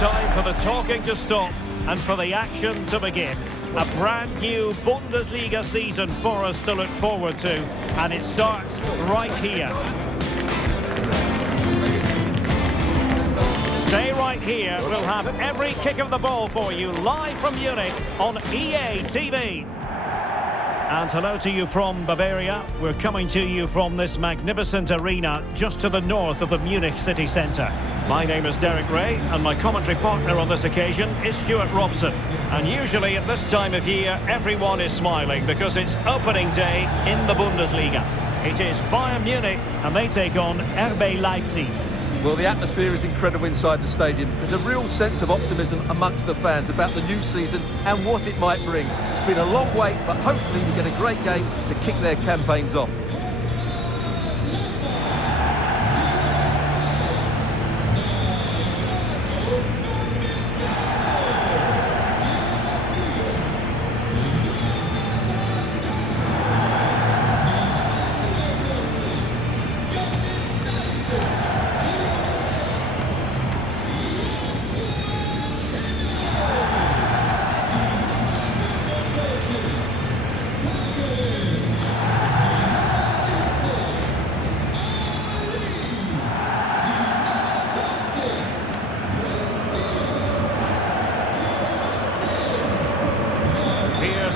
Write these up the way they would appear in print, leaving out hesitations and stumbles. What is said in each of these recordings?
time for the talking to stop and for the action to begin. A brand new Bundesliga season for us to look forward to, and it starts right here. Stay right here, we'll have every kick of the ball for you live from Munich on EA TV. And hello to you from Bavaria. We're coming to you from this magnificent arena just to the north of the Munich city centre. My name is Derek Ray, and my commentary partner on this occasion is Stuart Robson. And usually at this time of year, everyone is smiling because it's opening day in the Bundesliga. It is Bayern Munich, and they take on RB Leipzig. Well, the atmosphere is incredible inside the stadium. There's a real sense of optimism amongst the fans about the new season and what it might bring. It's been a long wait, but hopefully we get a great game to kick their campaigns off.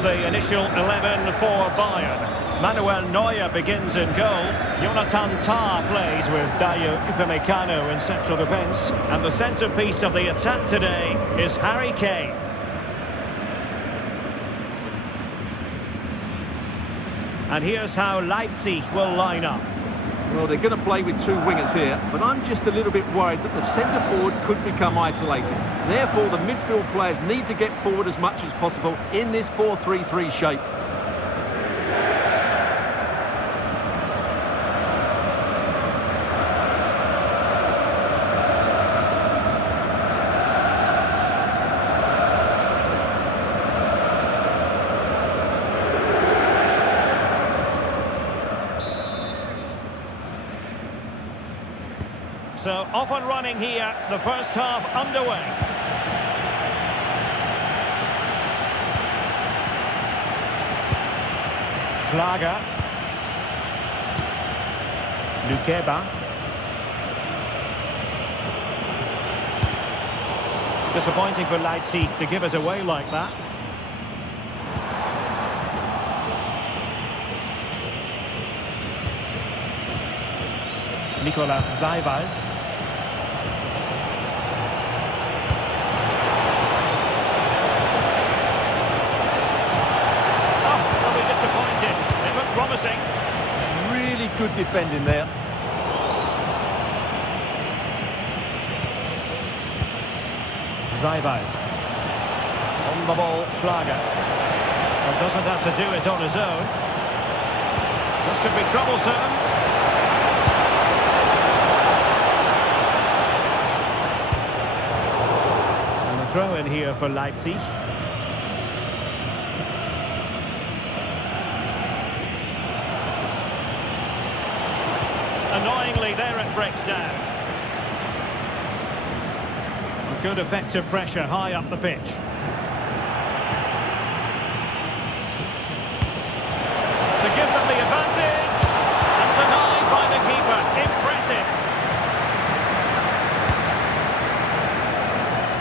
The initial 11 for Bayern. Manuel Neuer begins in goal. Jonathan Tah plays with Dayo Upamecano in central defence. And the centrepiece of the attack today is Harry Kane. And here's how Leipzig will line up. Well, they're going to play with two wingers here, but I'm just a little bit worried that the centre-forward could become isolated. Therefore, the midfield players need to get forward as much as possible in this 4-3-3 shape. So off and running here, the first half underway. Schlager. Lukeba. Disappointing for Leipzig to give us away like that. Nicolas Seiwald. Promising. Really good defending there. Seiwald. On the ball, Schlager. Well, doesn't have to do it on his own. This could be troublesome. And a throw in here for Leipzig. Annoyingly, there it breaks down. Good effective pressure high up the pitch. To give them the advantage. And denied by the keeper. Impressive.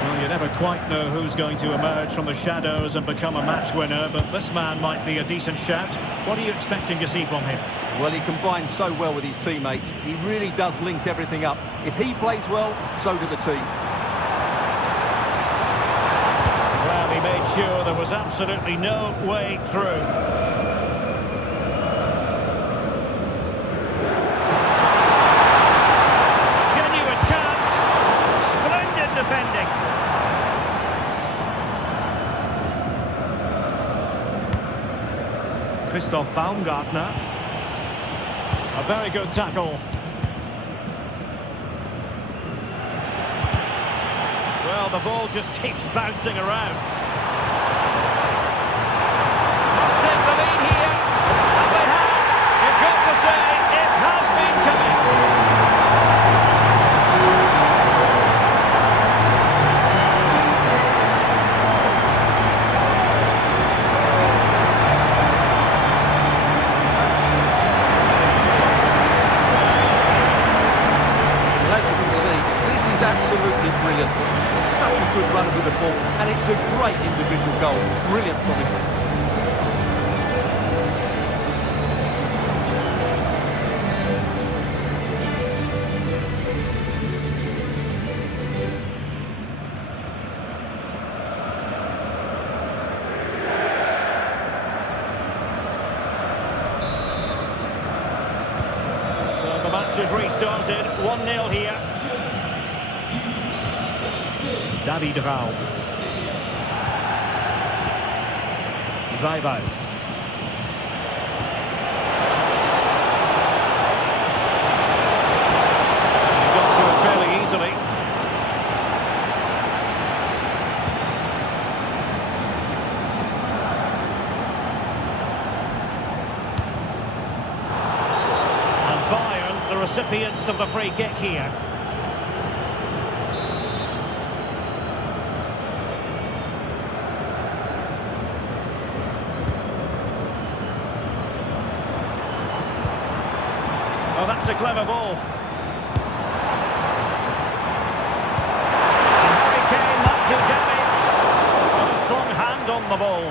Well, you never quite know who's going to emerge from the shadows and become a match winner, but this man might be a decent shout. What are you expecting to see from him? Well, he combines so well with his teammates. He really does link everything up. If he plays well, so do the team. Well, he made sure there was absolutely no way through. Genuine chance. Splendid defending. Christoph Baumgartner. A very good tackle. Well, the ball just keeps bouncing around. Must take the lead here. And they have. You've got to say, it has been coming. absolutely brilliant. He's such a good runner with the ball, and it's a great individual goal. Brilliant from him. So the match has restarted, 1-0 here. David Raum. Zijbout. He got to it fairly easily. And Bayern, the recipients of the free kick here. Oh, that's a clever ball. And Harry Kane not do damage. A strong hand on the ball.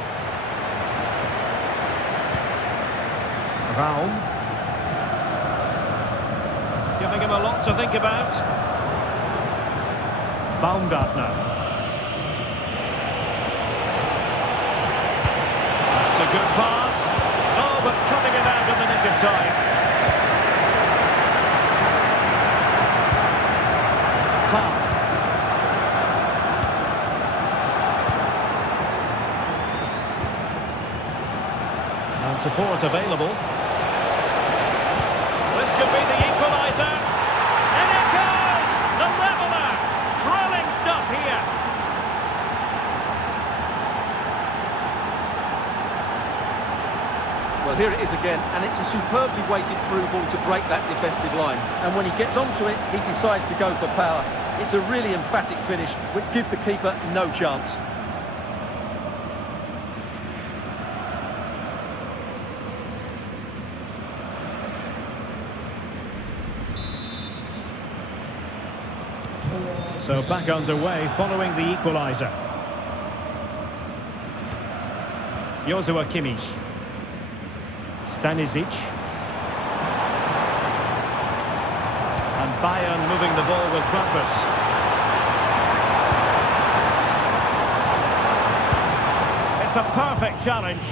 Raum. Giving him a lot to think about. Baumgartner. That's a good pass. Oh, but cutting it out in the nick of time. And support available. This could be the equaliser. And it goes! The leveller! Thrilling stuff here. Well, here it is again, and it's a superbly weighted through ball to break that defensive line. And when he gets onto it, he decides to go for power. It's a really emphatic finish, which gives the keeper no chance. So back underway following the equaliser. Joshua Kimmich. Stanisic. And Bayern moving the ball with purpose. It's a perfect challenge.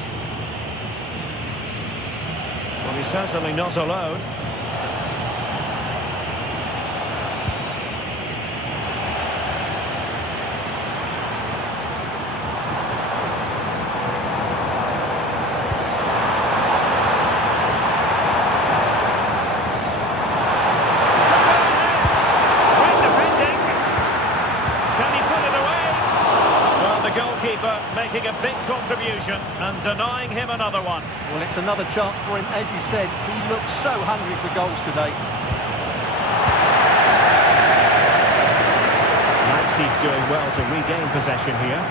Well, he's certainly not alone. Making a big contribution and denying him another one. Well, it's another chance for him. As you said, he looks so hungry for goals today. Leipzig doing well to regain possession here.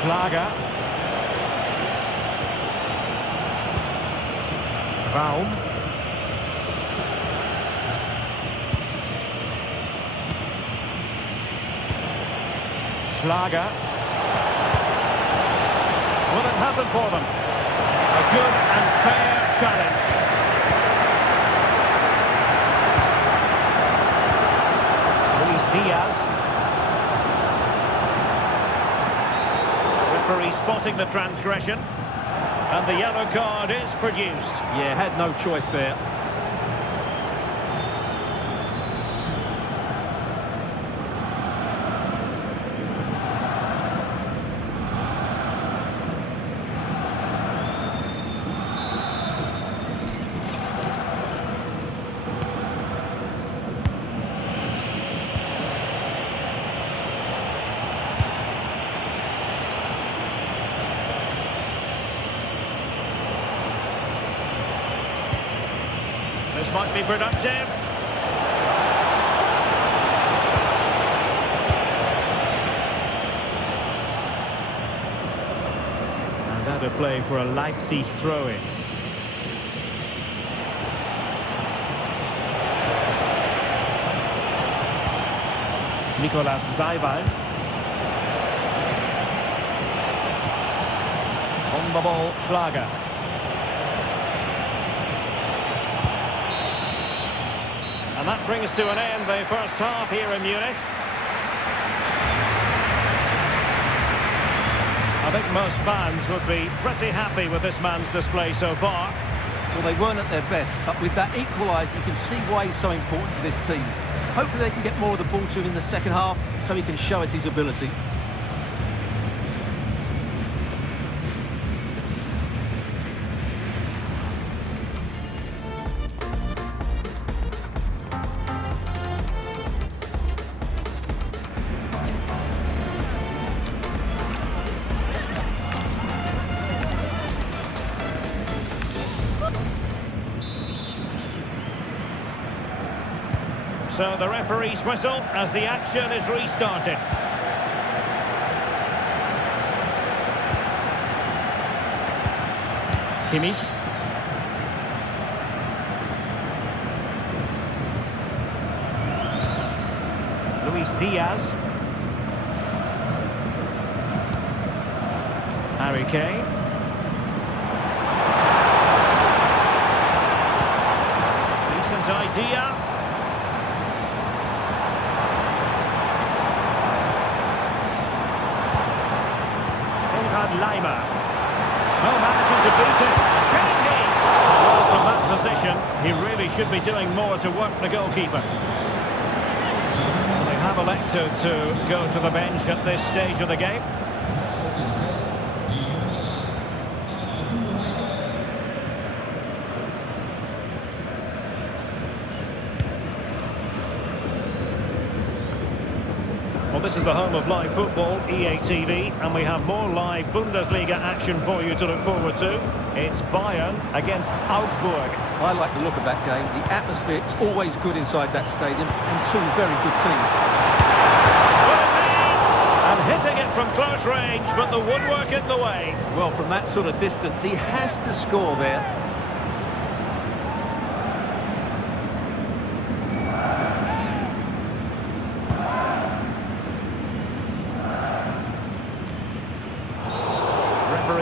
Schlager. Raum. Schlager. Will it happen for them? A good and fair challenge. Luis Diaz. Referee spotting the transgression. And the yellow card is produced. Yeah, had no choice there. This might be productive. And that play for a Leipzig throw-in. Nicolas Seiwald. On the ball, Schlager. And that brings to an end the first half here in Munich. I think most fans would be pretty happy with this man's display so far. Well, they weren't at their best, but with that equaliser, you can see why he's so important to this team. Hopefully they can get more of the ball to him in the second half so he can show us his ability. So the referee's whistle as the action is restarted. Kimmich. Luis Diaz. Harry Kane. Decent idea. Leimer. Oh, managing to beat it. Can he? Well, from that position, he really should be doing more to work the goalkeeper. They have elected to go to the bench at this stage of the game. Well, this is the home of live football, EA TV, and we have more live Bundesliga action for you to look forward to. It's Bayern against Augsburg. I like the look of that game. The atmosphere is always good inside that stadium, and two very good teams. And hitting it from close range, but the woodwork in the way. Well, from that sort of distance, he has to score there.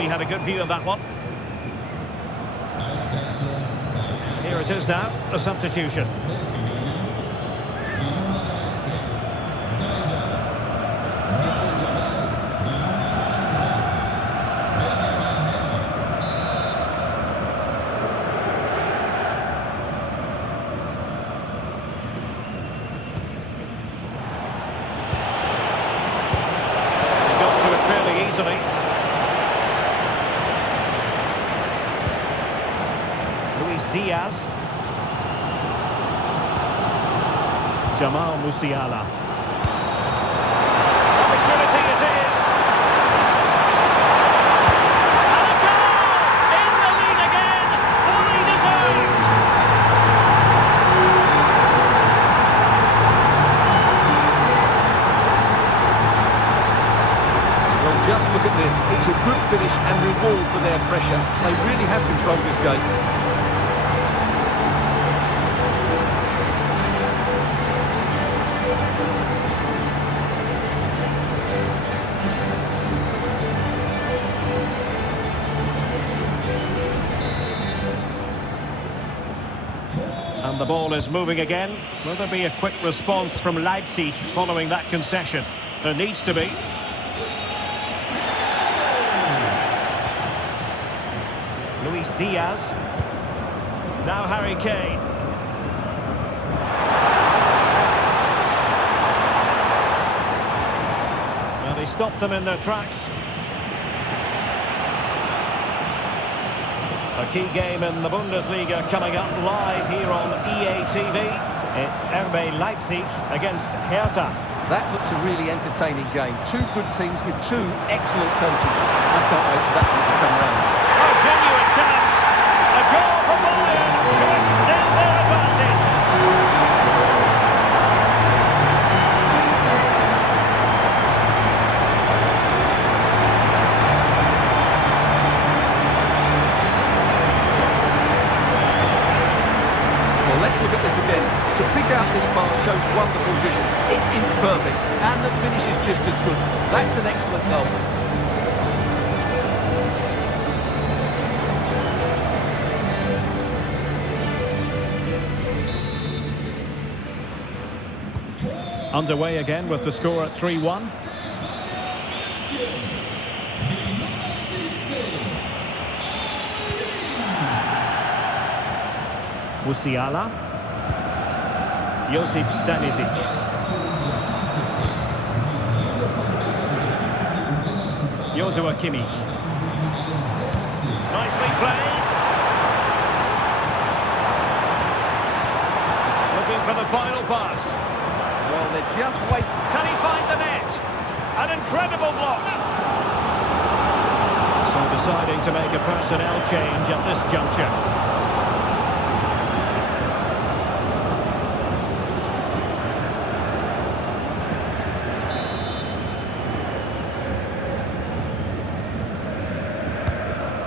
Had a good view of that one. Here it is now, a substitution. He got to it fairly easily. Diaz. Jamal Musiala. Opportunity it is. And a goal! In the lead again, fully deserved. Well, just look at this. It's a good finish and reward for their pressure. They really have controlled this game. And the ball is moving again. Will there be a quick response from Leipzig following that concession? There needs to be. Luis Diaz. Now Harry Kane. Well, he stopped them in their tracks. A key game in the Bundesliga coming up live here on EA TV. It's RB Leipzig against Hertha. That looks a really entertaining game. Two good teams with two excellent coaches. I can't wait for that one to come round. Oh, genuine chance. A goal for Bayern to extend their advantage. look at this again. To pick out this pass shows wonderful vision. It's inch perfect, and the finish is just as good. That's an excellent goal. Underway again with the score at 3-1. Musiala. Josip Stanisic. Joshua Kimmich. Nicely played. Looking for the final pass. Well, they're just waiting. Can he find the net? An incredible block. So deciding to make a personnel change at this juncture.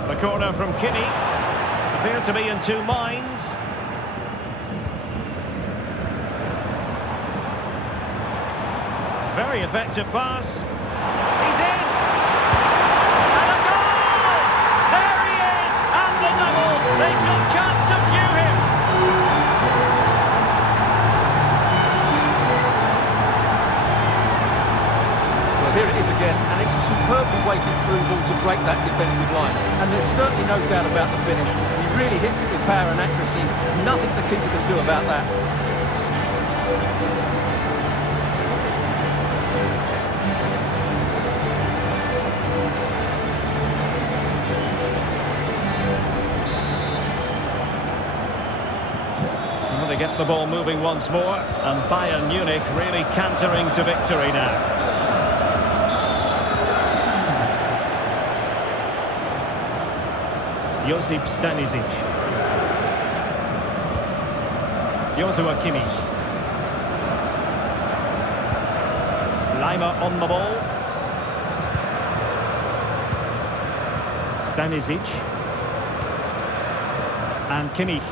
The corner from Kinney. Appear to be in two minds. Very effective pass. He's in! And a goal! There he is! And the double! They just can't subdue him! Well, here it is again, and it's a superbly weighted through ball to break that defensive line. And there's certainly no doubt about the finish. He really hits it with power and accuracy. Nothing the keeper can do about that. Well, they get the ball moving once more, and Bayern Munich really cantering to victory now. Josip Stanisic. Joshua Kimmich. Leimer on the ball. Stanisic. And Kimmich.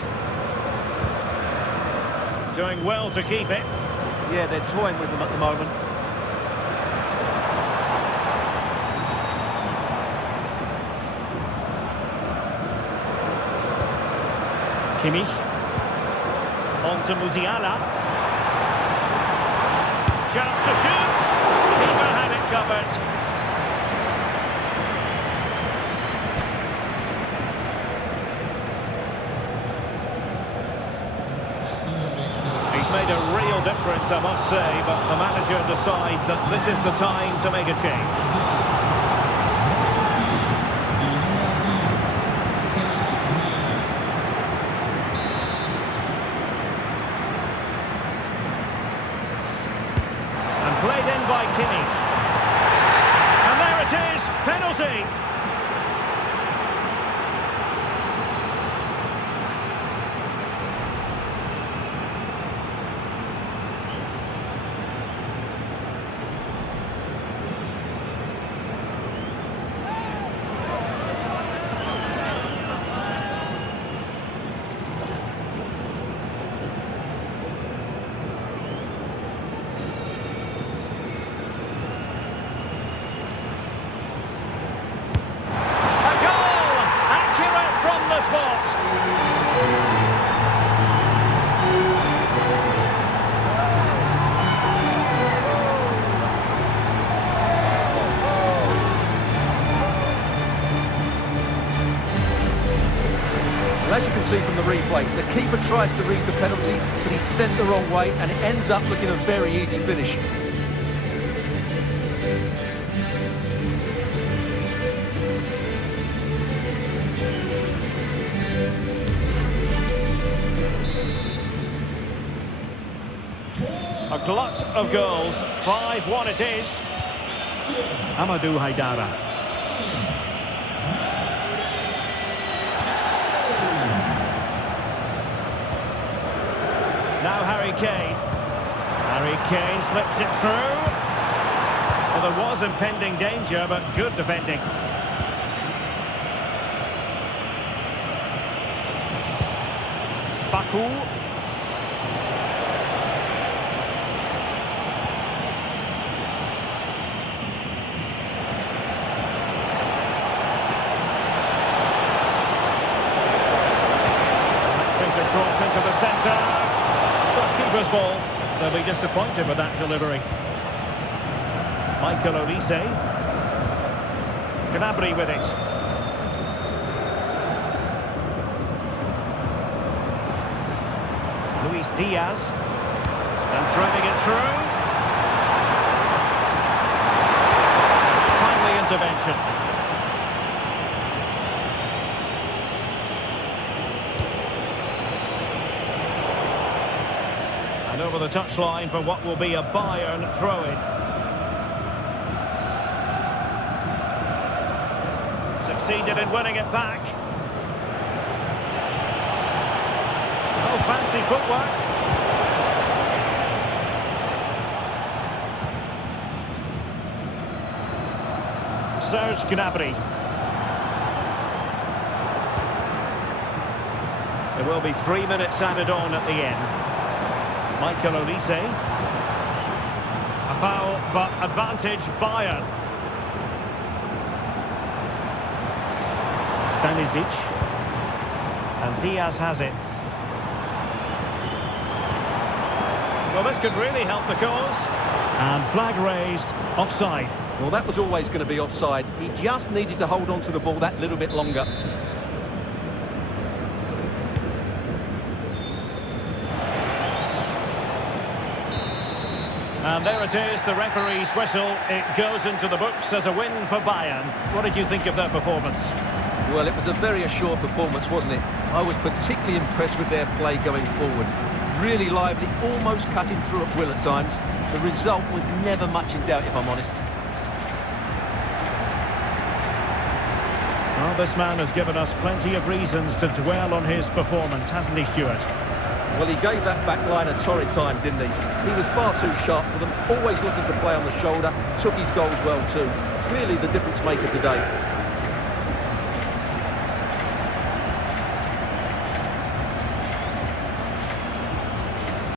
Doing well to keep it. Yeah, they're toying with them at the moment. Kimmich. On to Musiala. Chance to shoot. Keeper had it covered. He's made a real difference, I must say, but the manager decides that this is the time to make a change. Played in by Kimmich. And there it is, penalty. As you can see from the replay, the keeper tries to read the penalty, but he's sent the wrong way, and it ends up looking a very easy finish. A glut of goals, 5-1 it is. Amadou Haidara. Now Harry Kane. Harry Kane slips it through. Well, there was impending danger, but good defending. Baku. centre. But keeper's ball. They'll be disappointed with that delivery. Michael Olise. Gnabry with it. Luis Diaz. And threading it through. Timely intervention. And over the touchline for what will be a Bayern throw-in. Succeeded in winning it back. Oh, fancy footwork. Serge Gnabry. There will be 3 minutes added on at the end. Michael Olise. A foul, but advantage Bayern. Stanisic. And Diaz has it. Well, this could really help the cause. And flag raised, offside. Well, that was always going to be offside. He just needed to hold on to the ball that little bit longer. And there it is, the referee's whistle. It goes into the books as a win for Bayern. What did you think of their performance? Well, it was a very assured performance, wasn't it? I was particularly impressed with their play going forward. Really lively, almost cutting through at will at times. The result was never much in doubt, if I'm honest. Well, this man has given us plenty of reasons to dwell on his performance, hasn't he, Stuart? Well, he gave that back line a torrid time, didn't he? He was far too sharp for them, always looking to play on the shoulder, took his goals well too. Clearly the difference maker today.